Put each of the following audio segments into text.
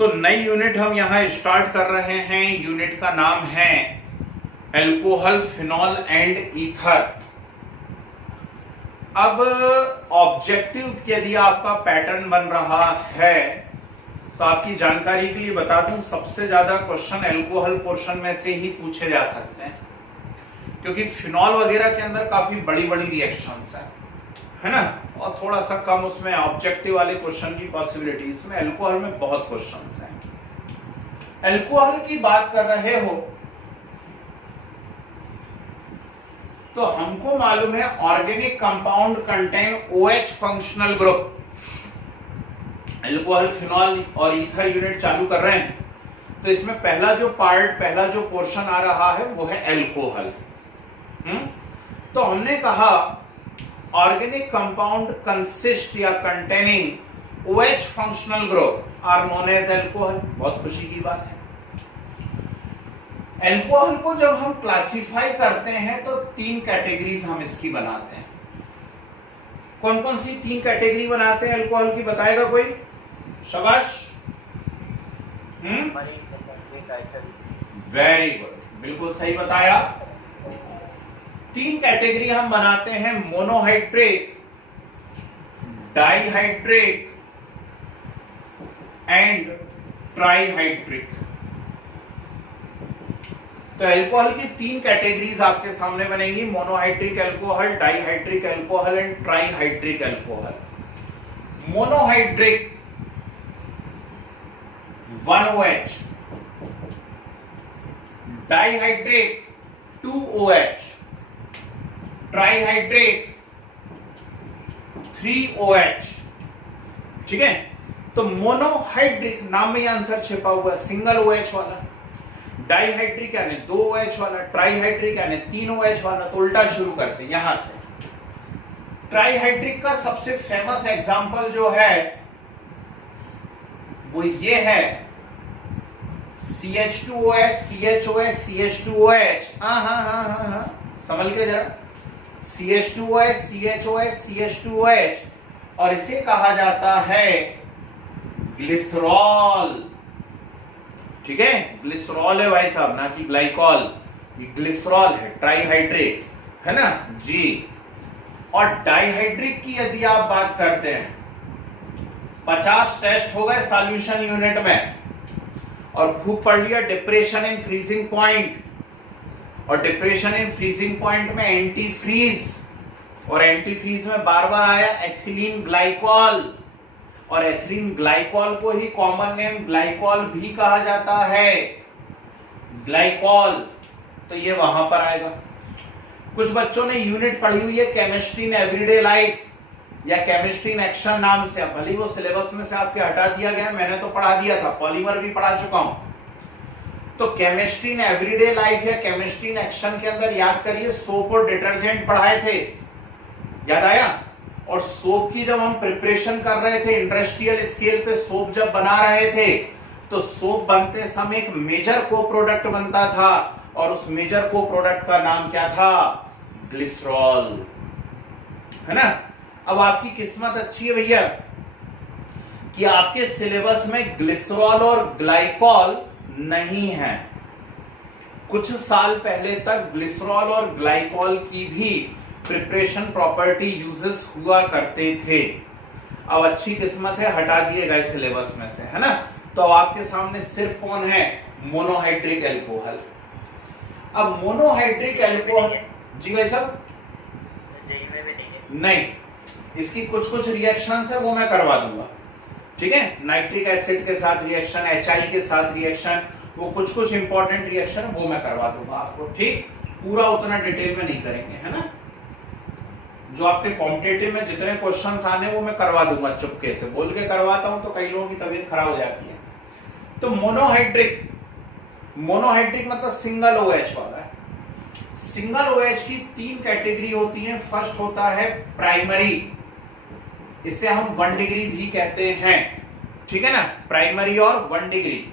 तो नई यूनिट हम यहाँ स्टार्ट कर रहे हैं। यूनिट का नाम है अल्कोहल, फिनॉल एंड ईथर। अब ऑब्जेक्टिव यदि आपका पैटर्न बन रहा है तो आपकी जानकारी के लिए बता दूं, सबसे ज्यादा क्वेश्चन अल्कोहल पोर्शन में से ही पूछे जा सकते हैं, क्योंकि फिनॉल वगैरह के अंदर काफी बड़ी बड़ी रिएक्शंस है ना, और थोड़ा सा कम उसमें ऑब्जेक्टिव वाले क्वेश्चन की पॉसिबिलिटी। इसमें अल्कोहल में बहुत क्वेश्चंस हैं। अल्कोहल की बात कर रहे हो तो हमको मालूम है organic compound contain OH functional group. Alcohol, phenol और ईथर यूनिट चालू कर रहे हैं तो इसमें पहला जो पोर्शन आ रहा है वो है अल्कोहल। तो हमने कहा ऑर्गेनिक कंपाउंड कंसिस्ट या containing OH functional group are known as alcohol. बहुत खुशी की बात है। अल्कोहल को जब हम क्लासिफाई करते हैं तो 3 कैटेगरीज हम इसकी बनाते हैं। कौन कौन सी 3 कैटेगरी बनाते हैं अल्कोहल की, बताएगा कोई? शाबाश। वेरी गुड, बिल्कुल सही बताया। 3 कैटेगरी हम बनाते हैं, मोनोहाइड्रेट, डाइहाइड्रेट एंड ट्राइहाइड्रिक। तो अल्कोहल की 3 कैटेगरीज आपके सामने बनेंगी, monohydric alcohol, dihydric alcohol and trihydric alcohol. Monohydric 1OH, dihydric 2OH, trihydrate 3OH। ठीक है, तो मोनोहाइड्रिक नाम में ही आंसर छिपा हुआ है, सिंगल OH वाला। डाइहाइड्रिक यानी 2OH वाला, ट्राइहाइड्रिक यानी 3OH वाला। तो उल्टा शुरू करते हैं यहां से। ट्राइहाइड्रिक का सबसे फेमस एग्जांपल जो है वो ये है CH2OH, CHOH, CH2OH। हाँ, संभल के जरा। CH2OH, CHOH, CH2OH, और इसे कहा जाता है ग्लिसरॉल। ठीक है, ग्लिसरॉल है भाई साहब, ना कि ग्लाइकॉल। ये ग्लिसरॉल है, ट्राइहाइड्रेट है ना जी। और डाइहाइड्रिक की यदि आप बात करते हैं, 50 टेस्ट हो गए सॉल्यूशन यूनिट में, और खूब पढ़ लिया डिप्रेशन इन फ्रीजिंग पॉइंट। और डिप्रेशन इन फ्रीजिंग पॉइंट में एंटी फ्रीज, और एंटी फ्रीज में बार बार आया एथिलीन ग्लाइकॉल, और एथिलीन ग्लाइकॉल को ही कॉमन नेम ग्लाइकॉल भी कहा जाता है, ग्लाइकॉल। तो ये वहां पर आएगा। कुछ बच्चों ने यूनिट पढ़ी हुई है केमिस्ट्री इन एवरीडे लाइफ या केमिस्ट्री इन एक्शन नाम से, भले वो सिलेबस में से आपके हटा दिया गया, मैंने तो पढ़ा दिया था, पॉलीमर भी पढ़ा चुका हूं। तो केमिस्ट्री इन एवरीडे लाइफ या केमिस्ट्री इन एक्शन के अंदर याद करिए, सोप और डिटर्जेंट पढ़ाए थे, याद आया? और सोप की जब हम प्रिपरेशन कर रहे थे, इंडस्ट्रियल स्केल पे सोप जब बना रहे थे, तो सोप बनते समय एक मेजर को प्रोडक्ट बनता था, और उस मेजर को प्रोडक्ट का नाम क्या था? ग्लिसरॉल, है ना। अब आपकी किस्मत अच्छी है भैया कि आपके सिलेबस में ग्लिसरॉल और ग्लाइकॉल नहीं है। कुछ साल पहले तक ग्लिसरॉल और ग्लाइकॉल की भी प्रिपरेशन प्रॉपर्टी यूजेस हुआ करते थे। अब अच्छी किस्मत है, हटा दिए गए सिलेबस में से, है ना। तो अब आपके सामने सिर्फ कौन है? Monohydric alcohol. अब मोनोहाइड्रिक अल्कोहल जी भाई साहब नहीं, इसकी कुछ रिएक्शंस है वो मैं करवा दूंगा। ठीक है, नाइट्रिक एसिड के साथ रिएक्शन, HI के साथ रिएक्शन, वो कुछ इंपॉर्टेंट रिएक्शन वो मैं करवा दूंगा आपको। ठीक, पूरा उतना डिटेल में नहीं करेंगे, है ना। जो आपके कॉम्पिटिटिव में जितने क्वेश्चंस आने वो मैं करवा दूंगा, चुपके से बोल के करवाता हूं तो कई लोगों की तबीयत खराब हो जाती है। तो मोनोहाइड्रिक मतलब सिंगल OH वाला है। सिंगल OH की 3 कैटेगरी होती है। फर्स्ट होता है प्राइमरी, इसे हम 1 डिग्री भी कहते हैं, ठीक है ना, प्राइमरी और 1 डिग्री।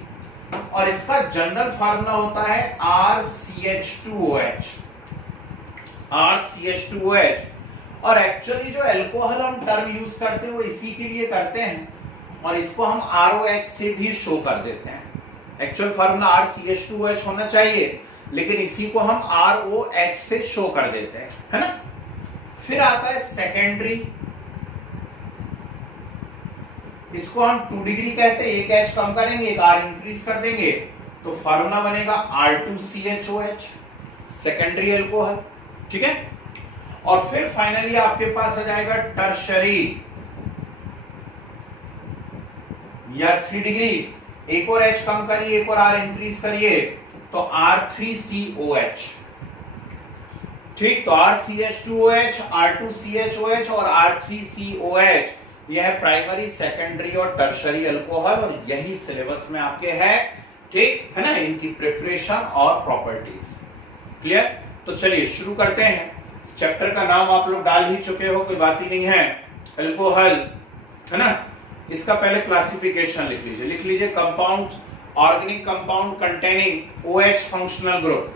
और इसका जनरल फार्मूला होता है RCH2OH, RCH2OH। और एक्चुअली जो अल्कोहल हम टर्म यूज करते हैं वो इसी के लिए करते हैं, और इसको हम ROH से भी शो कर देते हैं। एक्चुअल फार्मूला RCH2OH होना चाहिए, लेकिन इसी को हम ROH से शो कर देते हैं, है ना। फिर आता है सेकेंडरी, इसको हम 2 डिग्री कहते हैं। एक H कम करेंगे, एक R इंक्रीज कर देंगे, तो फार्मूला बनेगा R2CHOH, सेकेंडरी अल्कोहल, ठीक है। और फिर फाइनली आपके पास आ जाएगा टर्शरी या 3 डिग्री, एक और H कम करिए, एक और R इंक्रीज करिए, तो R3COH, ठीक। तो RCH2OH, R2CHOH और R3COH, यह है प्राइमरी, सेकेंडरी और टर्शरी अल्कोहल, और यही सिलेबस में आपके है, ठीक है ना, इनकी प्रिपरेशन और प्रॉपर्टीज। क्लियर? तो चलिए शुरू करते हैं। चैप्टर का नाम आप लोग डाल ही चुके हो, कोई बात ही नहीं है, अल्कोहल, है ना। इसका पहले क्लासिफिकेशन लिख लीजिए compound, organic compound containing OH functional group,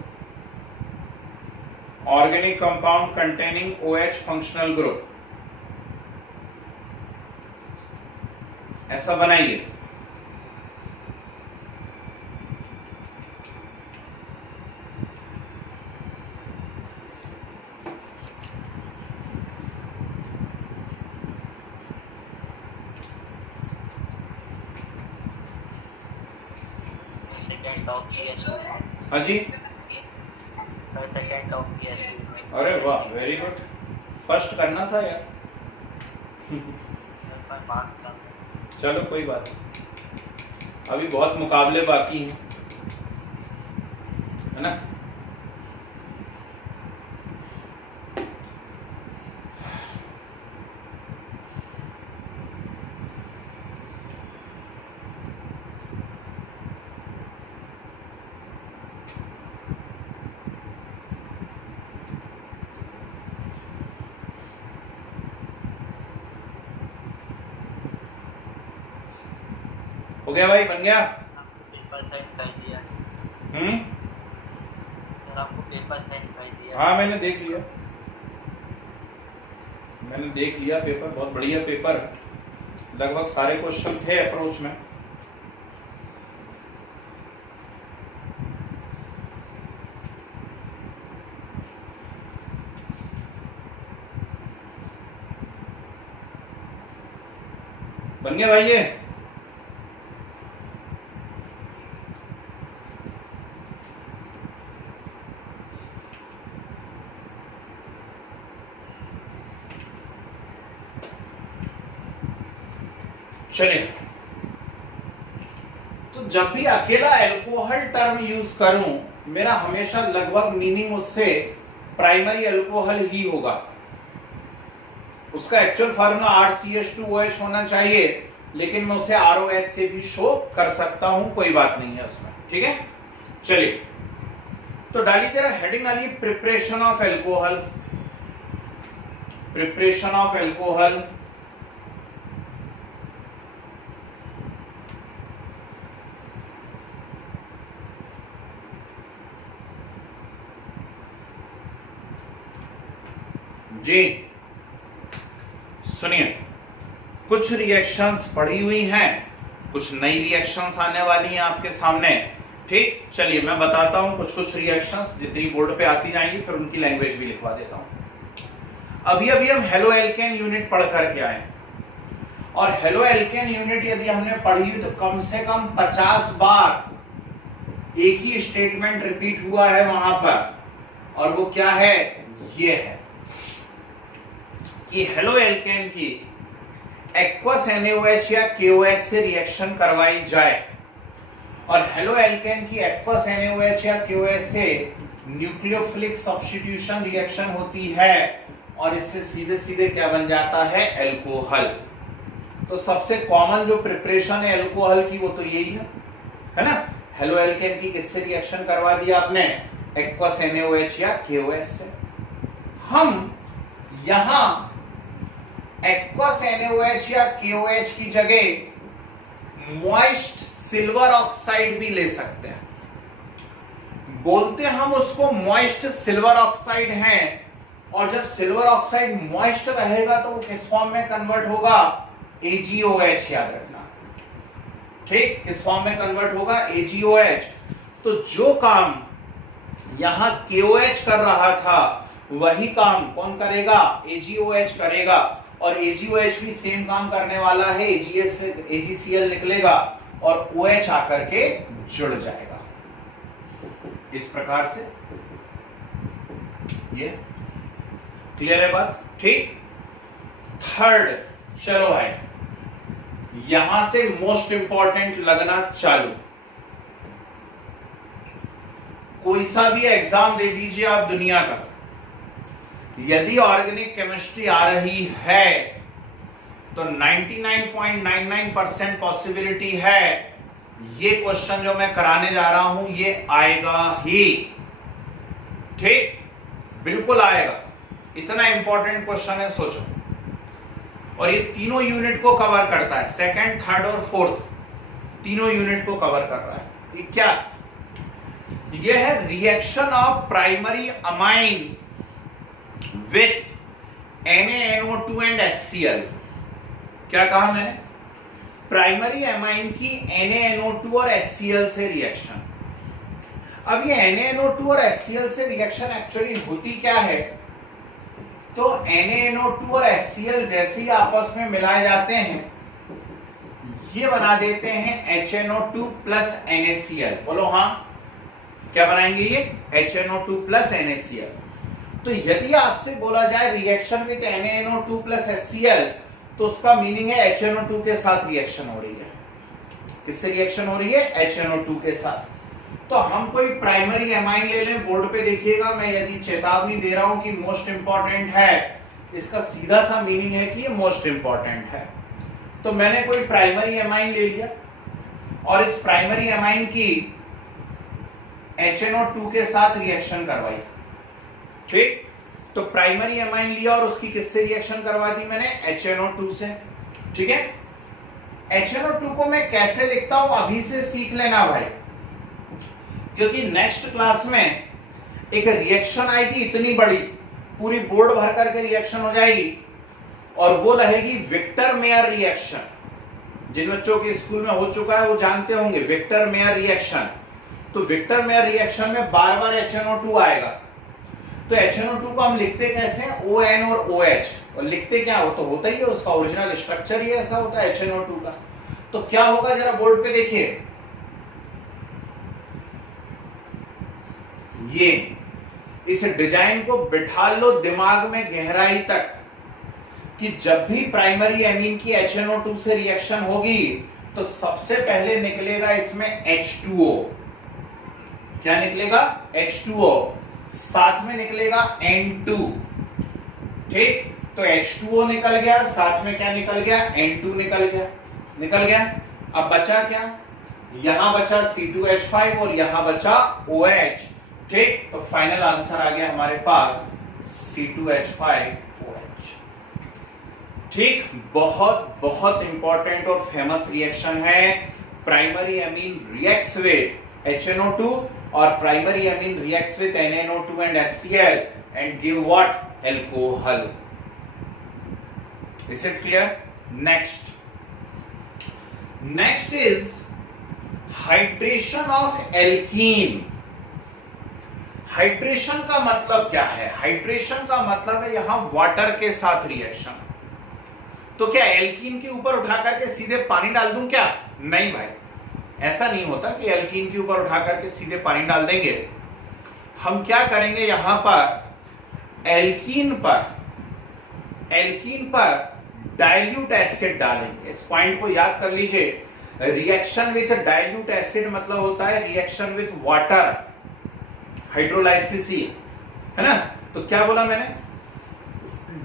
organic compound containing OH functional group, ऐसा बनाइए। हाँ जी, अरे वाह, वेरी गुड, फर्स्ट करना था यार। चलो कोई बात नहीं, अभी बहुत मुकाबले बाकी हैं, है ना। हो गया भाई, बन गया? पेपर सेंड कर दिया। आपको पेपर सेंड कर दिया। हाँ मैंने देख लिया पेपर, बहुत बढ़िया पेपर, लगभग सारे क्वेश्चन थे अप्रोच में। बन गया भाई ये? चलिए, तो जब भी अकेला अल्कोहल टर्म यूज करूं, मेरा हमेशा लगभग मीनिंग उससे प्राइमरी अल्कोहल ही होगा। उसका एक्चुअल फार्मूला RCH2OH होना चाहिए, लेकिन मैं उसे ROH से भी शो कर सकता हूं, कोई बात नहीं है उसमें, ठीक है। चलिए, तो डालिए जरा हेडिंग डालिए, preparation of alcohol, preparation of alcohol. जी सुनिए, कुछ रिएक्शंस पढ़ी हुई हैं, कुछ नई रिएक्शंस आने वाली हैं आपके सामने, ठीक। चलिए मैं बताता हूं कुछ रिएक्शंस, जितनी बोर्ड पे आती जाएंगी, फिर उनकी लैंग्वेज भी लिखवा देता हूं। अभी हम हेलो एल्केन यूनिट पढ़ करके आए, और हेलो एल्केन यूनिट यदि हमने पढ़ी हुई तो कम से कम 50 बार एक ही स्टेटमेंट रिपीट हुआ है वहां पर, और वो क्या है, ये है कि हेलो एल्केन की एक्वस NaOH या KOH से रिएक्शन करवाई जाए, और हेलो एल्केन की एक्वस NaOH या KOH से न्यूक्लियोफिलिक सब्स्टिट्यूशन रिएक्शन होती है, और इससे सीधे सीधे क्या बन जाता है, अल्कोहल। तो सबसे कॉमन जो प्रिपरेशन है अल्कोहल की, वो तो यही है ना। हेलो एल्केन की किससे रिएक्शन करवा दिया आपने, एक्वस NaOH या KOH से। हम यहां एक्वस NaOH या KOH की जगह मॉइस्ट सिल्वर ऑक्साइड भी ले सकते हैं। बोलते हम उसको मॉइस्ट सिल्वर ऑक्साइड है, और जब सिल्वर ऑक्साइड मॉइस्ट रहेगा तो वो किस फॉर्म में कन्वर्ट होगा, AgOH, याद रखना। ठीक, किस फॉर्म में कन्वर्ट होगा, AgOH। तो जो काम यहां KOH कर रहा था वही काम कौन करेगा, AgOH करेगा, और AgOH भी सेम काम करने वाला है, AgCl निकलेगा और OH आकर के जुड़ जाएगा। इस प्रकार से ये क्लियर है बात, ठीक। थर्ड, चलो भाई यहां से मोस्ट इंपॉर्टेंट लगना चालू। कोई सा भी एग्जाम दे दीजिए आप दुनिया का, यदि ऑर्गेनिक केमिस्ट्री आ रही है तो 99.99% पॉसिबिलिटी है ये क्वेश्चन जो मैं कराने जा रहा हूं ये आएगा ही, ठीक, बिल्कुल आएगा। इतना इंपॉर्टेंट क्वेश्चन है, सोचो। और ये तीनों यूनिट को कवर करता है, सेकंड, थर्ड और फोर्थ तीनों यूनिट को कवर कर रहा है। ये क्या, ये है reaction of primary amine with NaNO2 and HCl। क्या कहा मैंने, प्राइमरी अमाइन की NaNO2 और HCl से रिएक्शन। अब ये NaNO2 और HCl से रिएक्शन एक्चुअली होती क्या है, तो NaNO2 और HCl जैसे ही आपस में मिलाए जाते हैं ये बना देते हैं HNO2 प्लस NaCl। बोलो हाँ, क्या बनाएंगे ये, HNO2 प्लस NaCl। तो यदि आपसे बोला जाए reaction with NaNO2 plus HCl तो उसका मीनिंग है HNO2 के साथ रिएक्शन हो रही है। किससे रिएक्शन हो रही है, HNO2 के साथ। तो हम कोई प्राइमरी एमाइन ले लें, बोर्ड पे देखिएगा, मैं यदि चेतावनी दे रहा हूं कि मोस्ट इंपॉर्टेंट है, इसका सीधा सा मीनिंग है कि ये मोस्ट इंपॉर्टेंट है। तो मैंने कोई प्राइमरी एमाइन ले लिया और इस प्राइमरी एमाइन की HNO2 के साथ रिएक्शन करवाई, ठीक। तो प्राइमरी एमाइन लिया और उसकी किससे रिएक्शन करवा दी मैंने, HNO2 से, ठीक है। HNO2 को मैं कैसे लिखता हूं अभी से सीख लेना भाई, क्योंकि नेक्स्ट क्लास में एक रिएक्शन आएगी इतनी बड़ी, पूरी बोर्ड भर करके रिएक्शन हो जाएगी और वो रहेगी विक्टर मेयर रिएक्शन। जिन बच्चों के स्कूल में हो चुका है वो जानते होंगे विक्टर मेयर रिएक्शन। तो विक्टर मेयर रिएक्शन में बार बार HNO2 आएगा। तो HNO2 को हम लिखते कैसे हैं, ON और OH। और लिखते क्या, वो तो होता ही है, उसका ओरिजिनल स्ट्रक्चर ही ऐसा होता है HNO2 का। तो क्या होगा जरा बोर्ड पे देखिए, ये इस डिजाइन को बिठा लो दिमाग में गहराई तक कि जब भी प्राइमरी एमीन की HNO2 से रिएक्शन होगी तो सबसे पहले निकलेगा इसमें H2O। क्या निकलेगा, H2O, साथ में निकलेगा N2, ठीक। तो H2O निकल गया, साथ में क्या निकल गया, N2 निकल गया। अब बचा क्या, यहां बचा C2H5 और यहां बचा OH, ठीक। तो फाइनल आंसर आ गया हमारे पास C2H5OH, ठीक। बहुत बहुत इंपॉर्टेंट और फेमस रिएक्शन है। Primary amine reacts with HNO2 और primary amine reacts with NaNO2 and HCl and give what, alcohol. Is it clear? Next is hydration of alkene. Hydration का मतलब क्या है, हाइड्रेशन का मतलब है यहां वाटर के साथ रिएक्शन। तो क्या एल्कीन के ऊपर उठा करके सीधे पानी डाल दूं क्या, नहीं भाई, ऐसा नहीं होता कि एल्कीन के ऊपर उठा करके सीधे पानी डाल देंगे। हम क्या करेंगे, यहां पर एल्कीन पर डाइल्यूट एसिड डालेंगे। इस पॉइंट को याद कर लीजिए, रिएक्शन विथ डाइल्यूट एसिड मतलब होता है रिएक्शन विथ वाटर, हाइड्रोलाइसिस ही है ना। तो क्या बोला मैंने,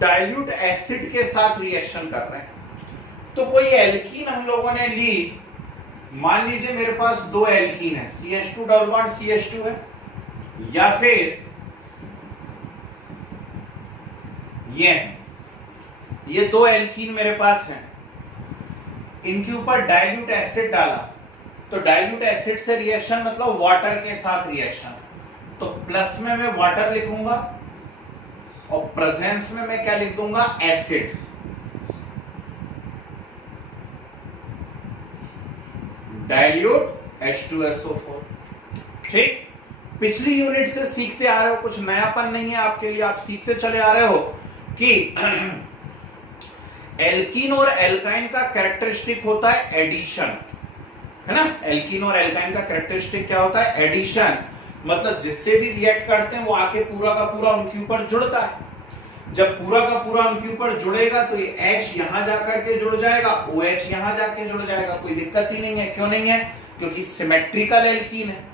डाइल्यूट एसिड के साथ रिएक्शन कर रहे हैं। तो कोई एल्कीन हम लोगों ने ली, मान लीजिए मेरे पास दो एल्कीन है, CH2 डबल बॉन्ड CH2 है, या फिर ये दो एल्कीन मेरे पास हैं, इनके ऊपर डाइल्यूट एसिड डाला। तो डाइल्यूट एसिड से रिएक्शन मतलब वाटर के साथ रिएक्शन। तो प्लस में मैं वाटर लिखूंगा और प्रेजेंस में मैं क्या लिख दूंगा, एसिड। Dilute H2SO4। ठीक, पिछली यूनिट से सीखते आ रहे हो, कुछ नयापन नहीं है आपके लिए, आप सीखते चले आ रहे हो कि एल्कीन और एल्काइन का कैरेक्टरिस्टिक होता है एडिशन, है ना। एल्कीन और एल्काइन का कैरेक्टरिस्टिक क्या होता है? एडिशन। मतलब जिससे भी रिएक्ट करते हैं वो आके पूरा का पूरा उनके ऊपर जुड़ता है। जब पूरा का पूरा उनके ऊपर जुड़ेगा तो ये H यहां जाकर के जुड़ जाएगा, OH यहां जाके जुड़ जाएगा, कोई दिक्कत ही नहीं है। क्यों नहीं है? क्योंकि सिमेट्रिकल एल्कीन है।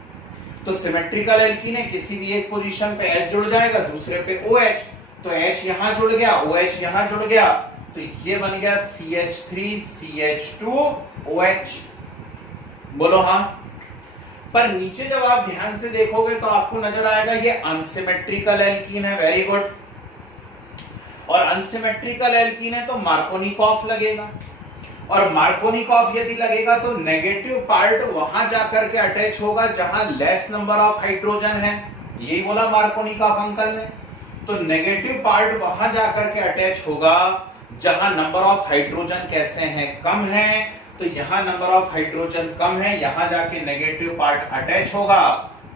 तो सिमेट्रिकल एल्कीन है, किसी भी एक पोजीशन पे H जुड़ जाएगा, दूसरे पे OH, तो H यहां जुड़ गया, OH यहां जुड़ गया, तो ये बन गया CH3 CH2 OH। बोलो हाँ। पर नीचे जब आप ध्यान से देखोगे तो आपको नजर आएगा ये अनसिमेट्रिकल एल्कीन है। Very good. और अनसिमेट्रिकल एल्कीन है तो मार्कोनिकॉफ लगेगा, और मार्कोनिकॉफ यदि लगेगा तो नेगेटिव पार्ट वहां जाकर के अटैच होगा जहां लेस नंबर ऑफ हाइड्रोजन है। यही बोला मार्कोनिकॉफ अंकल ने। तो नेगेटिव पार्ट वहां जाकर के अटैच होगा जहां नंबर ऑफ हाइड्रोजन कैसे हैं? कम है। तो यहां नंबर ऑफ हाइड्रोजन कम है, यहां जाके नेगेटिव पार्ट अटैच होगा,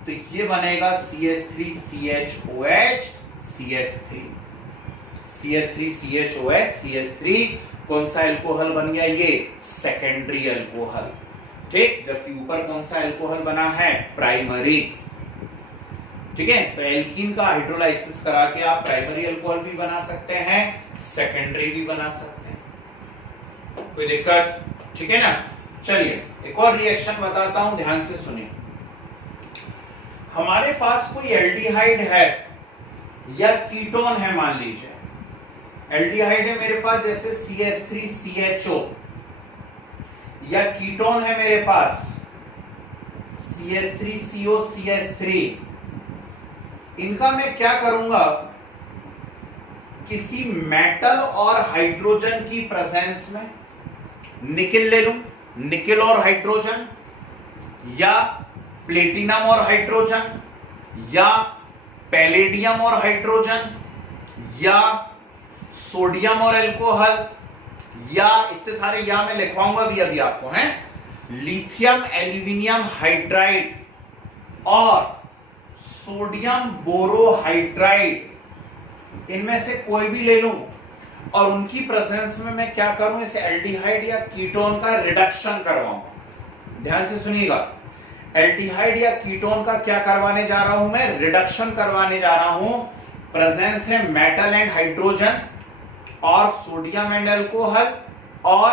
तो ये बनेगा CH3 CHOH CH3 CH3 CHOH CH3। कौन सा एल्कोहल बन गया? ये सेकेंडरी एल्कोहल। ठीक, जबकि ऊपर कौन सा एल्कोहल बना है? प्राइमरी। ठीक है, तो एल्कीन का हाइड्रोलाइसिस करा के आप प्राइमरी एल्कोहल भी बना सकते हैं, सेकेंडरी भी बना सकते हैं। कोई दिक्कत? ठीक है ना। चलिए एक और रिएक्शन बताता हूं, ध्यान से सुनिए। हमारे पास कोई एल्डिहाइड है या कीटोन है, मान लीजिए एल्डिहाइड है मेरे पास जैसे CH3 CHO, या कीटोन है मेरे पास CH3 CO CH3। इनका मैं क्या करूंगा? किसी मेटल और हाइड्रोजन की प्रेजेंस में निकेल ले लूं, निकेल और हाइड्रोजन, या प्लेटिनम और हाइड्रोजन, या पैलेडियम और हाइड्रोजन, या सोडियम और एल्कोहल, या इतने सारे या मैं लिखवाऊंगा भी अभी आपको, हैं लिथियम एल्यूमिनियम हाइड्राइड और सोडियम बोरोहाइड्राइड, इनमें से कोई भी ले लूं और उनकी प्रेजेंस में मैं क्या करूं? इस एल्डिहाइड या कीटोन का रिडक्शन करवाऊं। ध्यान से सुनिएगा, एल्डिहाइड या कीटोन का क्या करवाने जा रहा हूं मैं? रिडक्शन करवाने जा रहा हूं। प्रेजेंस है मेटल एंड हाइड्रोजन और सोडियम एंड अल्कोहल और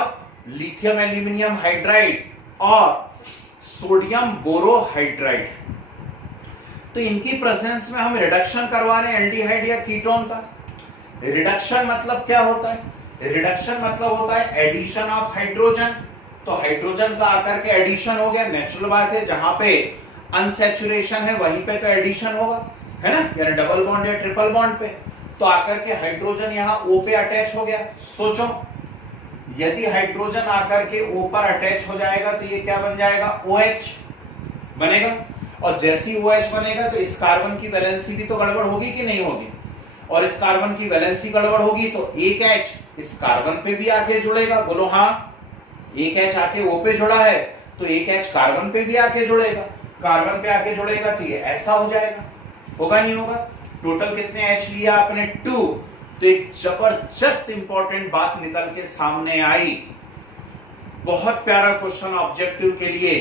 लिथियम एल्यूमिनियम हाइड्राइड और सोडियम बोरोहाइड्राइड, तो इनकी प्रेजेंस में हम रिडक्शन करवा रहे हैं एल्डिहाइड या कीटोन का। रिडक्शन मतलब क्या होता है? रिडक्शन मतलब होता है एडिशन ऑफ हाइड्रोजन। तो हाइड्रोजन का आकर के एडिशन हो गया, नेचुरल बात है, जहां पे अनसैचुरेशन है वहीं पे तो एडिशन होगा, है ना, यानी डबल बॉन्ड या ट्रिपल बॉन्ड पे। तो आकर के हाइड्रोजन यहां O पे अटैच हो गया। सोचो यदि हाइड्रोजन आकर के O पर अटैच हो जाएगा तो ये क्या बन जाएगा? OH बनेगा। और जैसे ही OH बनेगा तो इस कार्बन की वैलेंसी भी तो गड़बड़ होगी कि नहीं होगी? और इस कार्बन की वैलेंसी गड़बड़ होगी तो एक H इस कार्बन पे भी आके जुड़ेगा। बोलो हाँ। एक H आके O पे जुड़ा है तो एक H कार्बन पे भी आके जुड़ेगा। कार्बन पे आके जुड़ेगा तो ये ऐसा हो जाएगा, होगा नहीं होगा? टोटल कितने H लिया आपने? 2। तो एक जबरदस्त इंपॉर्टेंट बात निकल के सामने आई, बहुत प्यारा क्वेश्चन ऑब्जेक्टिव के लिए,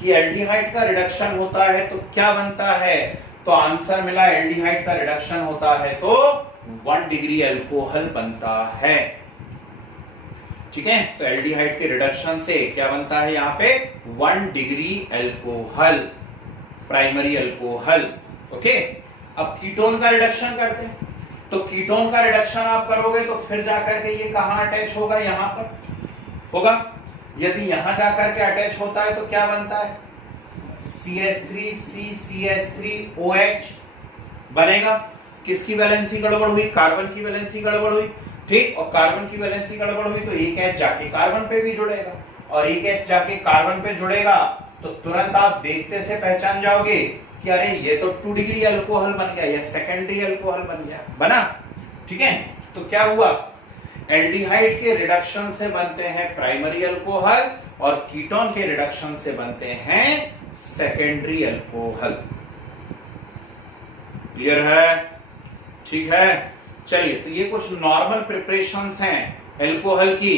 कि एल्डिहाइड का रिडक्शन होता है तो क्या बनता है? तो आंसर मिला एल्डिहाइड का रिडक्शन होता है तो 1 डिग्री अल्कोहल बनता है। ठीक है, तो एल्डिहाइड के रिडक्शन से क्या बनता है? यहां पे 1 degree alcohol, primary alcohol. Okay, अब कीटोन का रिडक्शन करते हैं। तो कीटोन का रिडक्शन आप करोगे तो फिर जाकर के ये कहां अटैच होगा? यहां पर होगा। यदि यहां जाकर के अटैच होता है तो क्या बनता है? CH3 CH3OH बनेगा। किसकी वैलेंसी गड़बड़ हुई? कार्बन की वैलेंसी गड़बड़ हुई। ठीक, और कार्बन की वैलेंसी गड़बड़ हुई तो एक H जाके कार्बन पे भी जुड़ेगा, और एक H जाके कार्बन पे जुड़ेगा तो तुरंत आप देखते से पहचान जाओगे कि अरे ये तो 2 डिग्री अल्कोहल बन गया, या सेकेंडरी अल्कोहल बन गया, बना। ठीक है, तो क्या हुआ? एल्डिहाइड के रिडक्शन से बनते हैं प्राइमरी अल्कोहल और कीटोन के रिडक्शन से बनते हैं सेकेंडरी अल्कोहल। क्लियर है? ठीक है, चलिए, तो ये कुछ नॉर्मल प्रिपरेशंस हैं अल्कोहल की।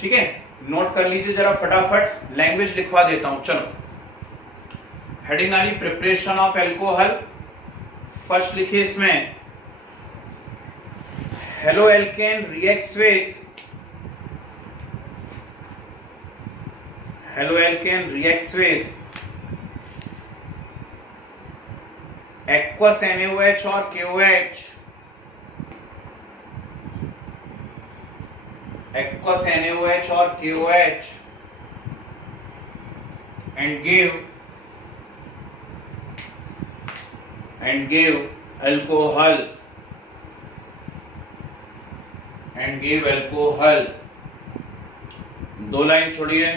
ठीक है, नोट कर लीजिए जरा फटाफट, लैंग्वेज लिखवा देता हूं। चलो, हेडिंग वाली प्रिपरेशन ऑफ अल्कोहल। फर्स्ट लिखिए इसमें, halo alkane reacts with, halo alkane reacts with aqueous NaOH और KOH, aqueous NaOH और KOH and give alcohol दो लाइन छोड़िए।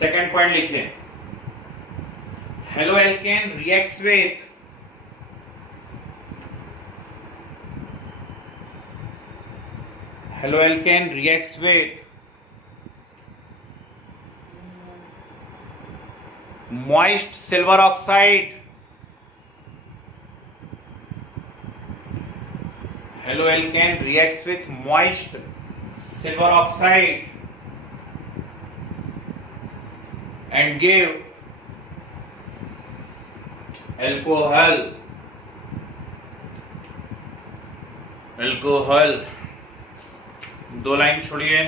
सेकंड पॉइंट लिखिए, halo alkane reacts with, halo alkane reacts with moist silver oxide, hello alkane reacts with moist silver oxide and give alcohol, दो line छोड़िए।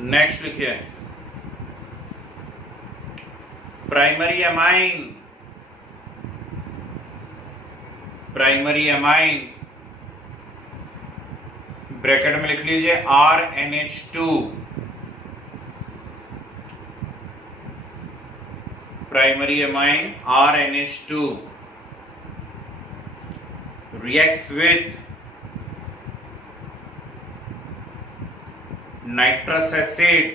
Next लिखिए, primary amine bracket में लिख लीजिए RNH2, primary amine RNH2 reacts with nitrous acid,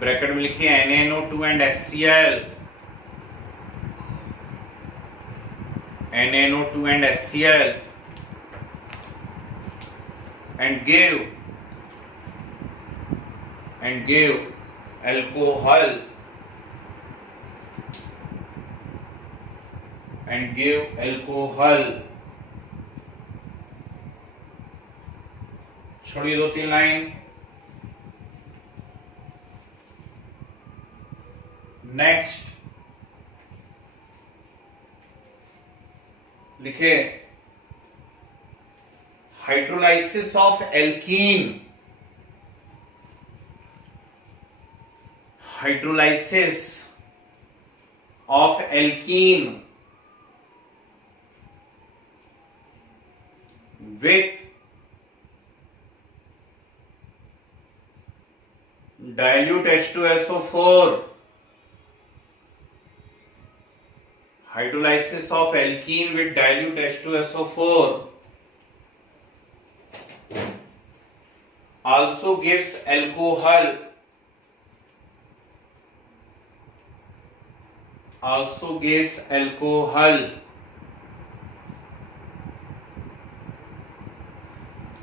bracket में लिखिए NaNO2 and HCl, NaNO2 and HCl and give alcohol, छोड़िए दो तीन लाइन। नेक्स्ट लिखे, hydrolysis of alkene, with dilute H2SO4, hydrolysis of alkene with dilute H2SO4 also gives alcohol,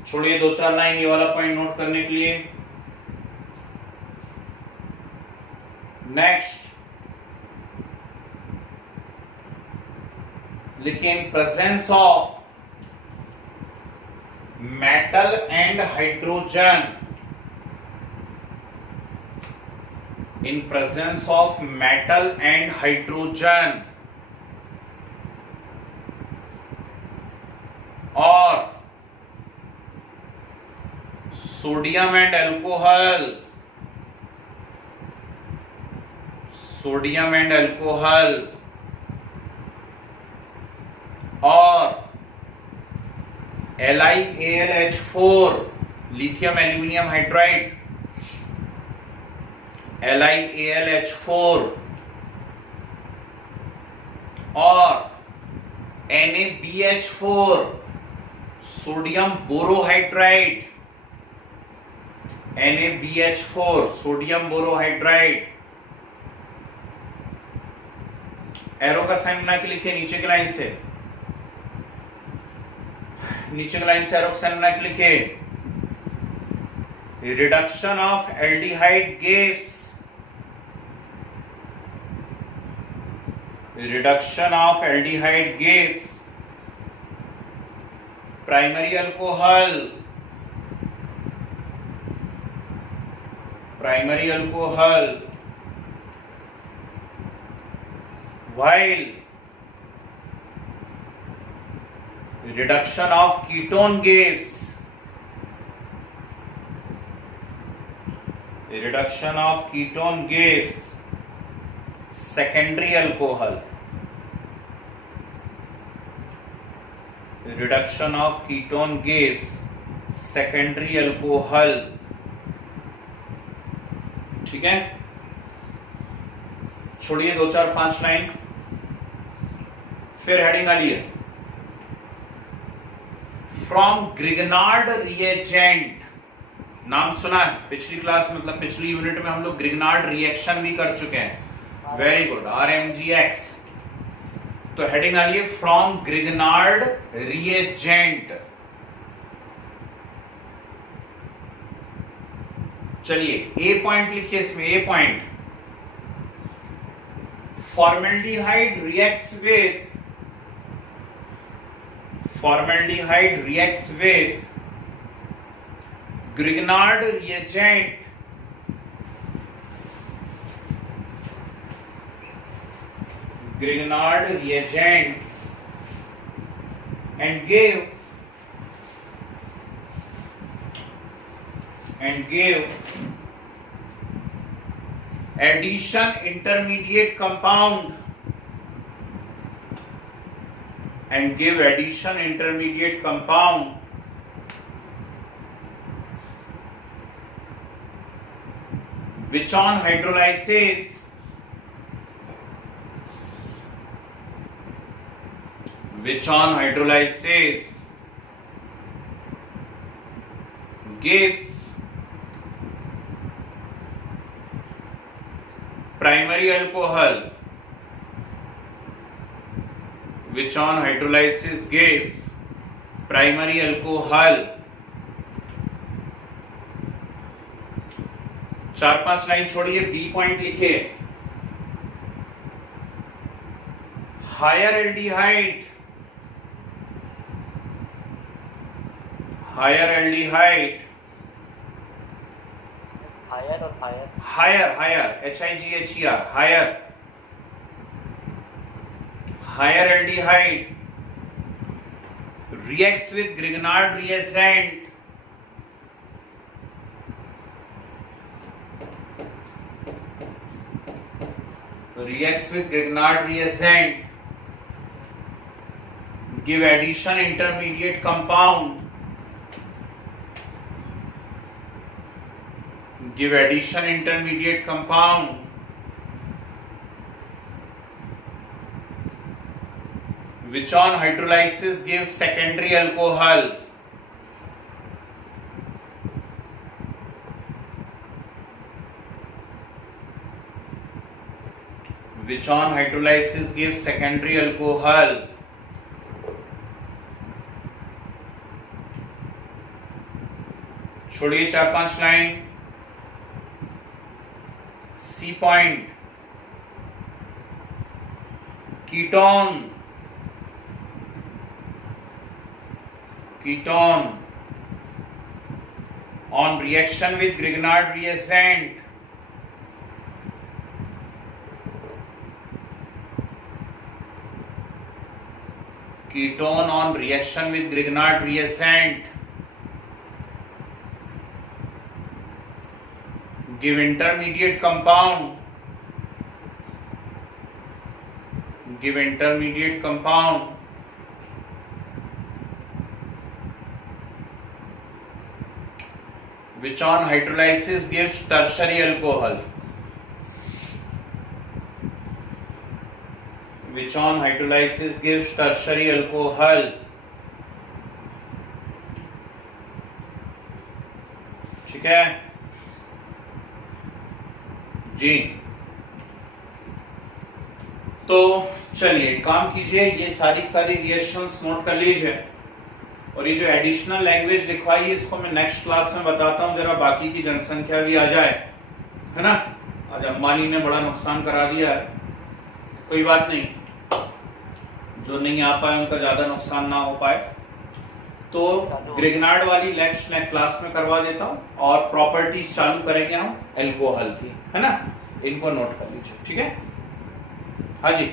छोड़िए दो चार line, ये वाला पॉइंट नोट करने के लिए। नेक्स्ट लिखिए, in presence of metal and hydrogen, in presence of metal and hydrogen or sodium and alcohol, or LiAlH4, lithium aluminium hydride, LiAlH4 और NaBH4, sodium borohydride, NaBH4 sodium borohydride arrow का sign बना के लिखिए नीचे की line से, नीचे की लाइन से एरो का साइन बना के लिखिए। Reduction of aldehyde gives, reduction of aldehyde gives primary alcohol, primary alcohol, while reduction of ketone gives, reduction of ketone gives secondary alcohol, reduction of ketone gives secondary alcohol। ठीक है, छोड़िए 2 4 5 line, फिर heading डालिए from Grignard reagent. नाम सुना है पिछली class, मतलब पिछली यूनिट में हम लोग ग्रिग्नार्ड रिएक्शन भी कर चुके हैं। Very good, RMGX। तो हेडिंग डालिए फ्रॉम ग्रिग्नार्ड रिएजेंट। चलिए ए पॉइंट लिखिए इसमें, ए point, formaldehyde reacts with, formaldehyde reacts with Grignard reagent, Grignard reagent and give addition intermediate compound, and give addition intermediate compound which on hydrolysis gives primary alcohol, which on hydrolysis gives primary alcohol। 4-5 line छोड़िए, B point लिखिए higher aldehyde, higher aldehyde, higher और higher, higher HIGHER, higher aldehyde reacts with Grignard reagent, give addition intermediate compound, which on hydrolysis gives secondary alcohol, छोड़िए 4-5 line, C point ketone on reaction with Grignard reagent give intermediate compound which on hydrolysis gives tertiary alcohol, ठीक है जी। तो चलिए काम कीजिए, ये सारी reactions note कर लीजिए, और ये जो एडिशनल लैंग्वेज लिखवाई है इसको मैं नेक्स्ट क्लास में बताता हूं, जरा बाकी की जनसंख्या भी आ जाए, है ना। आज अंबानी ने बड़ा नुकसान करा दिया है, कोई बात नहीं, जो नहीं आ पाए उनका ज्यादा नुकसान ना हो पाए। तो ग्रिग्नार्ड वाली नेक्स्ट क्लास में करवा देता हूं, और प्रॉपर्टीज चालू करेंगे हम एल्कोहल की, है ना। इनको नोट कर लीजिए, ठीक है। हाँ जी।